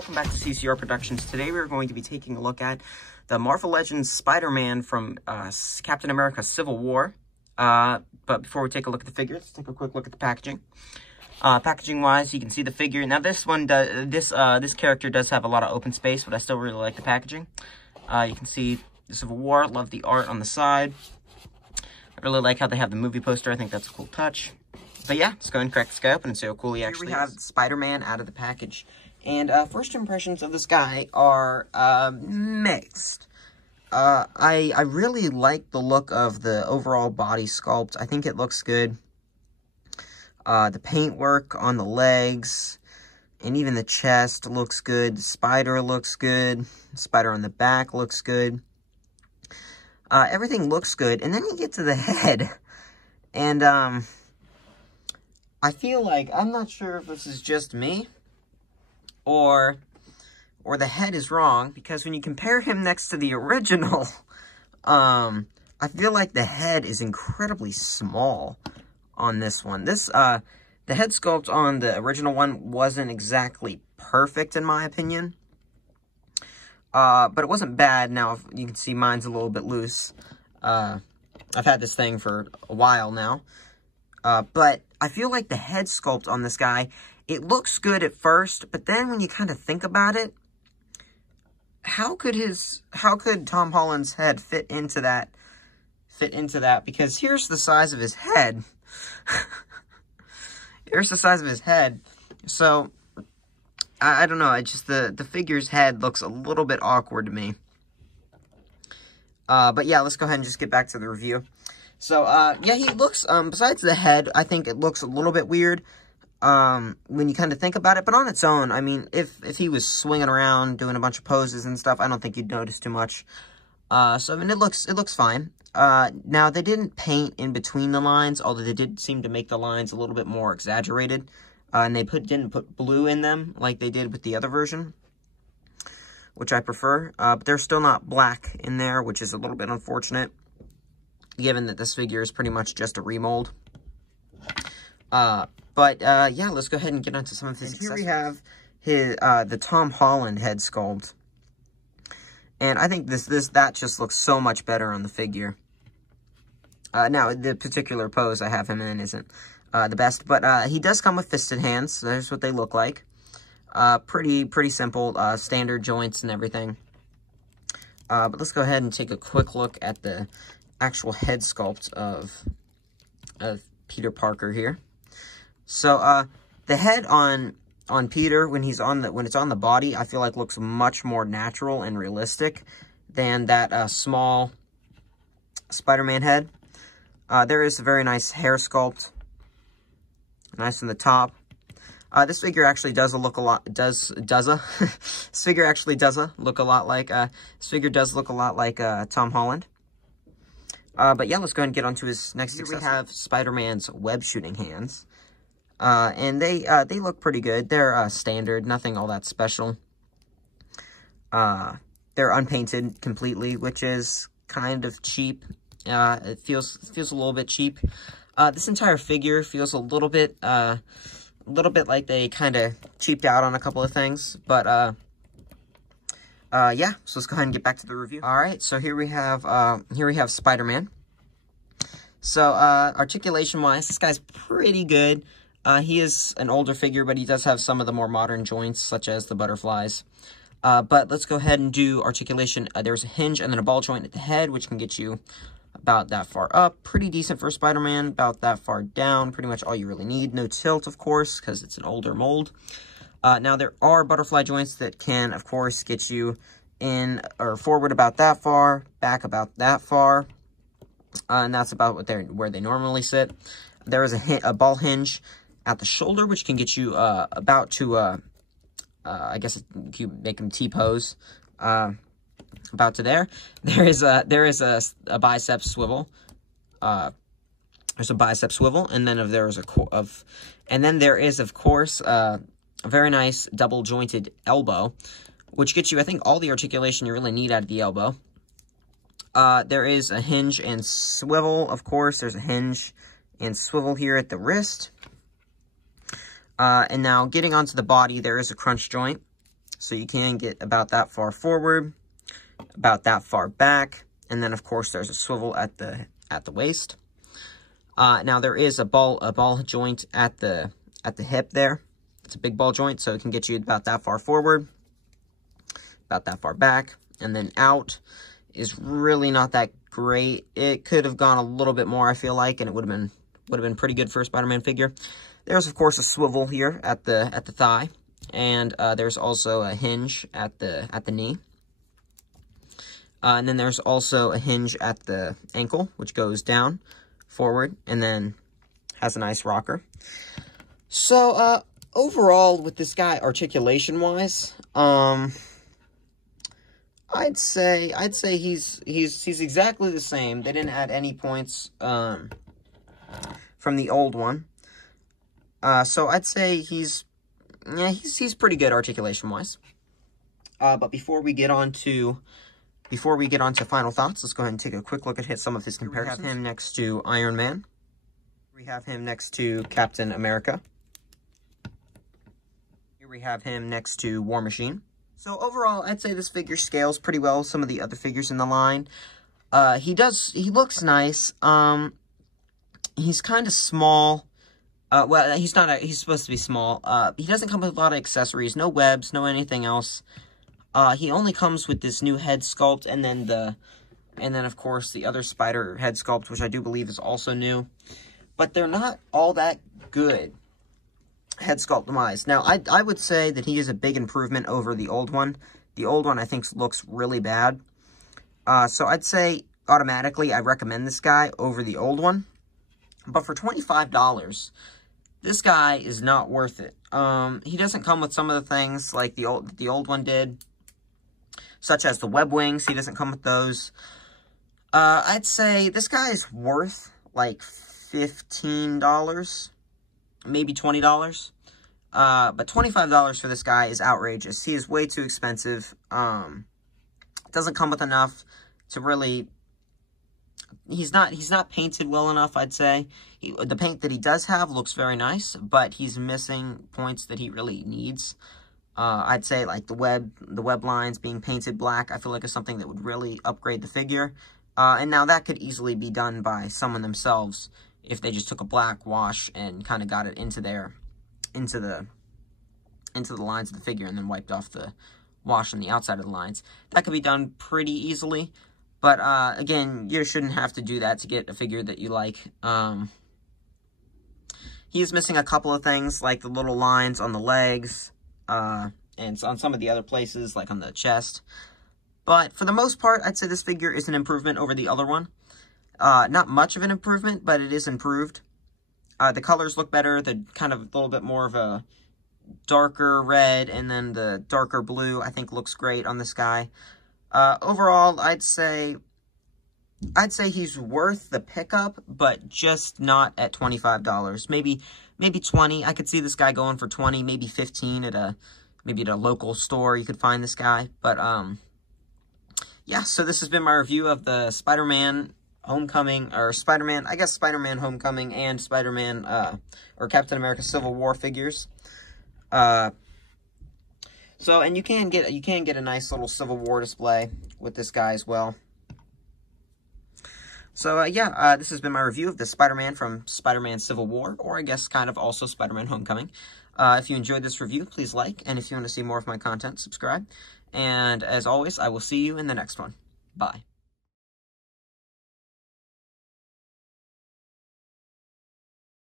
welcome back to CCR Productions. Today we're going to be taking a look at the Marvel Legends Spider-Man from Captain America Civil War. But before we take a look at the figure, let's take a quick look at the packaging. Packaging-wise, you can see the figure. Now this one does, this character does have a lot of open space, but I still really like the packaging. You can see the Civil War. Love the art on the side. I really like how they have the movie poster. I think that's a cool touch. But yeah, let's go ahead and crack this guy open and see how cool he actually is. Here we have Spider-Man out of the package. And first impressions of this guy are mixed. I really like the look of the overall body sculpt. I think it looks good. The paintwork on the legs and even the chest looks good. The spider looks good. The spider on the back looks good. Everything looks good. And then you get to the head. And I feel like, I'm not sure if this is just me, or the head is wrong, because when you compare him next to the original, I feel like the head is incredibly small on this one. The head sculpt on the original one wasn't exactly perfect, in my opinion, but it wasn't bad. Now, you can see mine's a little bit loose. I've had this thing for a while now. But I feel like the head sculpt on this guy, it looks good at first, but then when you kind of think about it, how could Tom Holland's head fit into that? Because here's the size of his head. Here's the size of his head. So, I don't know, the figure's head looks a little bit awkward to me. But yeah, let's go ahead and just get back to the review. So, yeah, he looks, besides the head, I think it looks a little bit weird, when you kind of think about it. But on its own, I mean, if he was swinging around, doing a bunch of poses and stuff, I don't think you'd notice too much. So, I mean, it looks fine. Now, they didn't paint in between the lines, although they did seem to make the lines a little bit more exaggerated. And they didn't put blue in them like they did with the other version, which I prefer. But they're still not black in there, which is a little bit unfortunate, given that this figure is pretty much just a remold. But yeah, let's go ahead and get onto some of his accessories. Here we have his, the Tom Holland head sculpt. And I think that just looks so much better on the figure. Now, the particular pose I have him in isn't the best, but he does come with fisted hands. So there's what they look like. Pretty simple, standard joints and everything. But let's go ahead and take a quick look at the actual head sculpt of Peter Parker here. So the head on Peter, when it's on the body, I feel like looks much more natural and realistic than that small Spider-Man head. There is a very nice hair sculpt, nice in the top. This figure actually does look a lot like Tom Holland. But yeah, let's go ahead and get on to his next accessory. Here we have Spider-Man's web shooting hands. And they look pretty good. They're standard, nothing all that special. They're unpainted completely, which is kind of cheap. It feels a little bit cheap. This entire figure feels a little bit like they kind of cheaped out on a couple of things, but yeah, so let's go ahead and get back to the review. All right, so here we have Spider-Man. So, articulation-wise, this guy's pretty good. He is an older figure, but he does have some of the more modern joints, such as the butterflies. But let's go ahead and do articulation. There's a hinge and then a ball joint at the head, which can get you about that far up. Pretty decent for Spider-Man, about that far down. Pretty much all you really need. No tilt, of course, because it's an older mold. Now, there are butterfly joints that can, of course, get you in or forward about that far, back about that far. And that's about where they normally sit. There is a ball hinge at the shoulder, which can get you about to, I guess you make them T-pose, about to there. There is a bicep swivel. There's a bicep swivel, and then there is of course a very nice double jointed elbow, which gets you, I think, all the articulation you really need out of the elbow. There is a hinge and swivel, of course. There's a hinge and swivel here at the wrist. And now, getting onto the body, there is a crunch joint. So you can get about that far forward, about that far back, and then of course there's a swivel at the waist. Now there is a ball joint at the hip there. It's a big ball joint, so it can get you about that far forward, about that far back, and then out is really not that great. It could have gone a little bit more, I feel like, and it would have been pretty good for a Spider-Man figure. There's of course a swivel here at the thigh, and there's also a hinge at the knee. And then there's also a hinge at the ankle, which goes down, forward, and then has a nice rocker. So, overall, with this guy, articulation-wise, I'd say he's exactly the same. They didn't add any points, from the old one. So I'd say he's pretty good articulation-wise. But before we get on to final thoughts, let's go ahead and take a quick look at some of his comparisons. We have him next to Iron Man. We have him next to Captain America. Here we have him next to War Machine. So overall, I'd say this figure scales pretty well with some of the other figures in the line. He looks nice. He's kind of small. Well, he's supposed to be small. He doesn't come with a lot of accessories, no webs, no anything else. He only comes with this new head sculpt, and then of course the other spider head sculpt, which I do believe is also new. But they're not all that good head sculpt-wise. Now, I would say that he is a big improvement over the old one. The old one, I think, looks really bad. So I'd say, automatically, I recommend this guy over the old one. But for $25, this guy is not worth it. He doesn't come with some of the things like the old one did, such as the web wings. He doesn't come with those. I'd say this guy is worth, like, $15, maybe $20. But $25 for this guy is outrageous. He is way too expensive. Doesn't come with enough to really... He's not painted well enough, I'd say. The paint that he does have looks very nice, but he's missing points that he really needs. I'd say, like, the web lines being painted black, I feel like is something that would really upgrade the figure. And now that could easily be done by someone themselves if they just took a black wash and kind of got it into the lines of the figure and then wiped off the wash on the outside of the lines. That could be done pretty easily. But, again, you shouldn't have to do that to get a figure that you like. He's missing a couple of things, like the little lines on the legs, and on some of the other places, like on the chest. But, for the most part, I'd say this figure is an improvement over the other one. Not much of an improvement, but it is improved. The colors look better. They're kind of a little bit more of a darker red, and then the darker blue, I think, looks great on this guy. Overall, I'd say he's worth the pickup, but just not at $25. Maybe $20. I could see this guy going for $20, maybe $15 maybe at a local store. You could find this guy, but yeah. So this has been my review of the Spider-Man Homecoming, or Spider-Man Homecoming and Spider-Man or Captain America Civil War figures. So, and you can get a nice little Civil War display with this guy as well. So, yeah, this has been my review of the Spider-Man from Spider-Man Civil War, or I guess kind of also Spider-Man Homecoming. If you enjoyed this review, please like, and if you want to see more of my content, subscribe. And as always, I will see you in the next one. Bye.